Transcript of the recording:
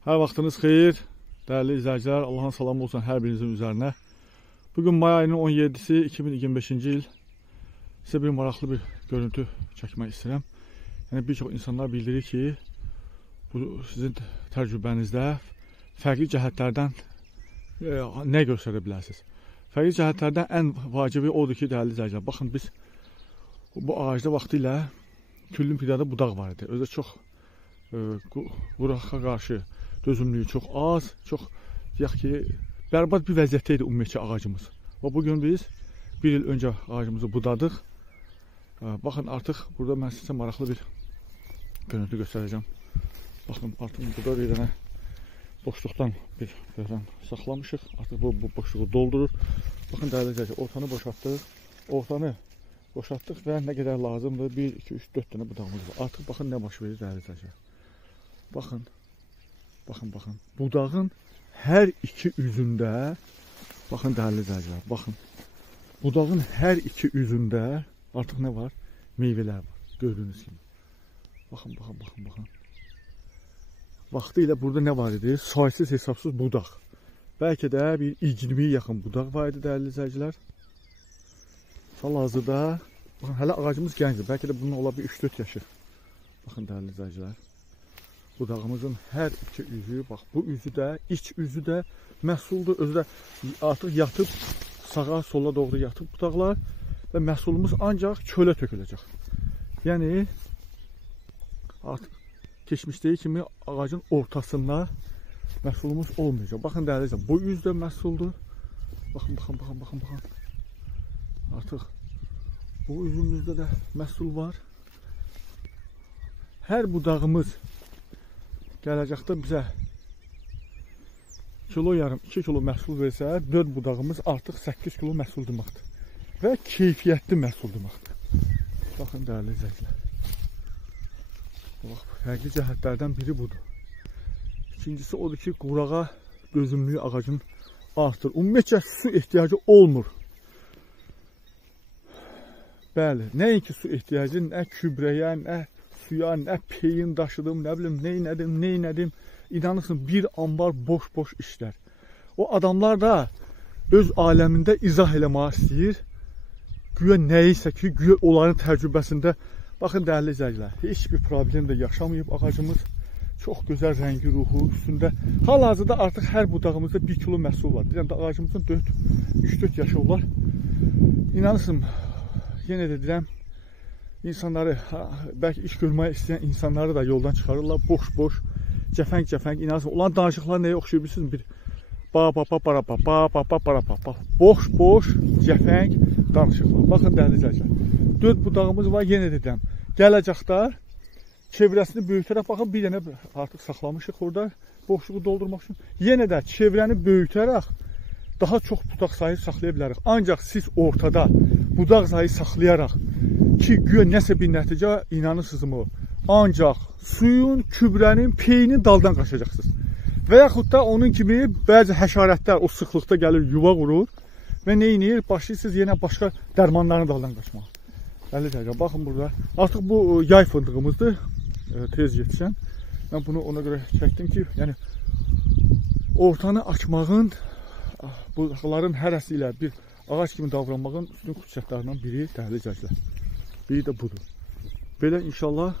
Hər vaxtınız xeyir, dəyərli izləyicilər. Allahın salamı olsun hər birinizin üzərinə. Bugün may ayının 17-si 2025-ci il. Sizə bir maraqlı bir görüntü çəkmək istəyirəm. Yəni bir çox insanlar bildirir ki, bu sizin təcrübənizdə fərqli cəhətlərdən nə göstərə bilərsiniz? Fərqli cəhətlərdən ən vacibi odur ki, dəyərli izləyicilər, baxın biz bu ağacda vaxtilə küllü miqdarda budaq var idi. Özü çox quraqlığa qarşı dözümlüyü çox az, çox deyək ki, bərbad bir vəziyyətdə idi ümumiyyətcə ağacımız. Və bugün biz bir il öncə ağacımızı budadıq. Baxın, artıq burada mən sizə maraqlı bir görüntü göstərəcəm. Baxın, artıq burada bir dənə boşluqdan bir gözdən saxlamışıq. Artıq bu boşluğu doldurur. Baxın, dəyərli izləyicilər, ortanı boşaltdıq. Ortanı boşaltdıq və nə qədər lazımdır? 1, 2, 3, 4 dənə budağımız var. Artıq baxın nə baş verir, dəyərli izləyicilər. Baxın. Baxın. Budağın hər iki üzündə, baxın dəyərli izləyicilər, baxın. Budağın hər iki üzündə artıq nə var? Meyvələr var. Gördüyünüz kimi. Baxın. Vaxtı ilə burada nə var idi? Saysız hesabsız budaq. Bəlkə də bir 20-yə yaxın budaq var idi, dəyərli izləyicilər. Hal-hazırda, baxın, hələ ağacımız gəncdir. Bəlkə də bunun ola bir 3-4 yaşı. Baxın, dəyərli izləyicilər. Budağımızın hər iki üzü, bax, bu üzü də, iç üzü də məhsuldur. Özü də artıq yatıb, sağa, sola doğru yatıb budaqlar və məhsulumuz ancaq çölə töküləcək. Yəni, artıq keçmişdəyi kimi ağacın ortasında məhsulumuz olmayacaq. Baxın, dəyərli izləyicilər, bu üz də məhsuldur. Baxın. Artıq bu üzümüzdə də məhsul var. Hər budağımız gələcəkdə bizə kilo yarım, 2 kilo məhsul versə, 4 budağımız artıq 8 kilo məhsul deməkdir. Və keyfiyyətli məhsul deməkdir. Baxın, dəyərli izləyicilər. Fərqli cəhətlərdən biri budur. İkincisi odur ki, qurağa dözümlüyü ağacın artır. Ümumiyyətcə su ehtiyacı olmur. Bəli, nəinki su ehtiyacı, nə kübrəyə, nə suya, nə peyin daşıdım, nə bilim, neynədim. İnanırsın, bir ambar boş işlər. O adamlar da öz aləmində izah eləmək istəyir. Güya nəyisə ki, güya onların təcrübəsində, baxın, dəyərli izləyicilər, heç bir problem də yaşamayıb ağacımız. Çox gözəl rəngi, ruhu üstündə. Hal-hazırda artıq hər budağımızda 1 kilo məhsul var. Deyirəm də ağacımızın 3-4 yaşı olar. İnanırsın, yenə də deyirəm, insanları, bəlkə iş görməyə istəyən insanları da yoldan çıxarırlar, boş, cəfəng, inanırsın. Olan danışıqlar nəyə oxşayır bilirsiniz? Bir boş, cəfəng danışıqlar. Baxın, dəyərli izləyicilər, 4 budağımız var, yenə də deyirəm. Gələcəkdə çevrəsini böyütərək, baxın, bir dənə artıq saxlamışıq orada, boşluğu doldurmaq üçün. Yenə də çevrəni böyütərək daha çox budaq sayı saxlaya bilərik. Ancaq siz ortada budaq sayı saxlayaraq ki, güya nəsə bir nəticə, inanırsınızmı? Ancaq suyun, kübrənin, peyinin daldan qaçacaqsınız. Və yaxud da onun kimi bəzi həşarətlər o sıxlıqda gəlir, yuva qurur və neynir? Başlayırsınız yenə başqa dərmanların daldan qaçmaq. Baxın burada. Artıq bu yay fındığımızdır, tez yetişən. Mən bunu ona görə çəkdim ki, yəni ortanı açmağın, budaqların hərəsi ilə bir ağac kimi davranmağın üstün xüsusiyyətlərindən biri, dəyərli izləyicilər. Biri də budur. Belə inşallah